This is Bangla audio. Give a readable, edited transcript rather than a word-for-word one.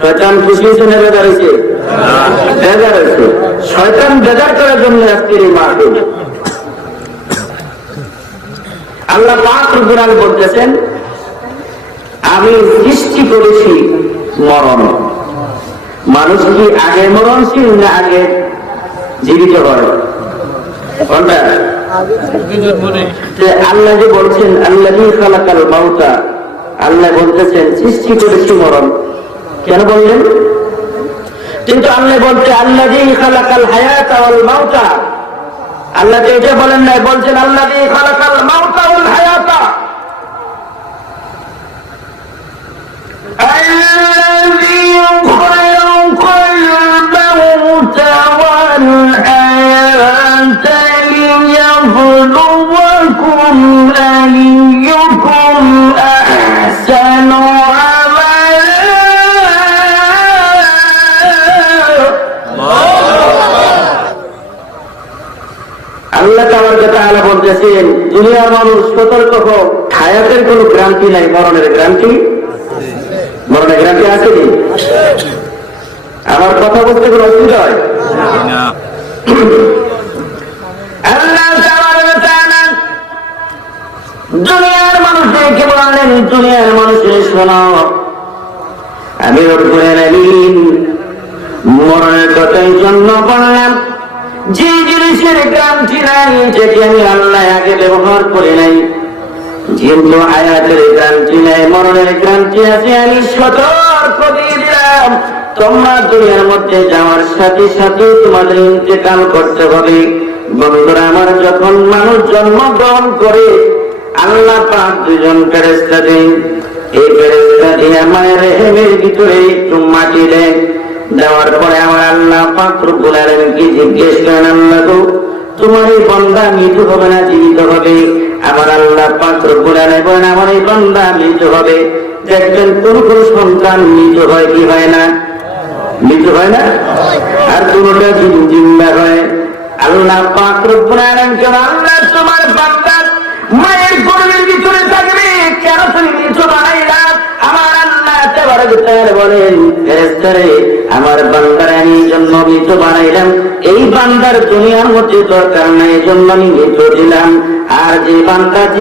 শয়তান খুশি হয়েছে না বেজার হয়েছে? বেজার হয়েছে। শয়তান বেজার করার জন্য আজকের এই মাহফিল। আল্লাহ পাক রব্বুল আলামিন বলতেছেন, আমি সৃষ্টি করেছি মরণ। মানুষ কি আগে মরণশীল না আগে জীবিত হয়? কোনটা? আল্লাহ যে বলছেন আল্লাযী খালাকাল মাউতা, আল্লাহ বলতেছেন সৃষ্টি করেছি মরণ। কেন বললেন? কিন্তু আল্লাহ বলতে আল্লাযী খালাকাল হায়াতা ওয়াল মাউতা, আল্লাহ তো এটা বলেন না, বলছেন আল্লাযী খালাকাল মাউতা ওয়াল হায়াতা। الذي خلق الموت والحياة ليبلوكم أيكم أحسن আল্লাহ তাআলা বলতেছেন, দুনিয়ার মানুষ সতর্ক হোক, হায়াতের কোনো গ্যারান্টি নাই, মরণের গ্যারান্টি। মরণের গ্যারান্টি আছে কি? আমার কথা বলতে কোনো অসুবিধা হয়? আল্লাহ তাআলা দুনিয়ার মানুষকে বললেন, দুনিয়ার মানুষের শোনো, আমি রব্বুল আলামিন মরণের কথাই জন্য বললাম যে জিনিসের গ্যারান্টি নাই, যেটি আমি আল্লাহ আগে ব্যবহার করি নাই। যেহেতু হায়াতের গ্যারান্টি নাই, মরণের গ্যারান্টি আছে, আমি সতর্ক দিয়ে দিলাম, তোমরা দুনিয়ার মধ্যে যাওয়ার সাথে সাথে তোমাদের ইন্তেকাল করতে হবে। বন্ধুরা আমার, যখন মানুষ জন্মগ্রহণ করে আল্লাহ পাক দুজন ফেরেশতা দেন। এই ফেরেশতা দিয়ে মায়ের রেহেমের ভিতরে একটু মাটি দেন। দেওয়ার পরে আমার আল্লাহ পাক রব্বুল আলামিনকে জিজ্ঞেস করেন, আল্লাহ গো, তোমার এই বান্দা মৃত্যু হবে না জীবিত হবে? আমার আল্লাহ পাক রব্বুল আলামিন বলেন, আমার এই বান্দা মৃত্যু হবে। দেখবেন কোন কোন সন্তান মৃত্যু হয় কি হয় না? মৃত্যু হয় না, আর কোনটা জিন্দা হয়। আল্লাহ পাক রব্বুল আলামিন কেন, আল্লাহ তোমার বান্দা মায়ের গর্ভের ভিতরে থাকবে, কেন তুমি মৃত্যু বানাইলা? আমার আল্লাহ তাবারক তাআলা বলেন, ফেরেশতারে, আমার বান্দার আমি এই জন্য মৃত্যু বানাইলাম, এই বান্দার দুনিয়ার মধ্যে দরকার নাই, এই জন্য আমি মৃত্যু দিলাম। আর যে বান্দা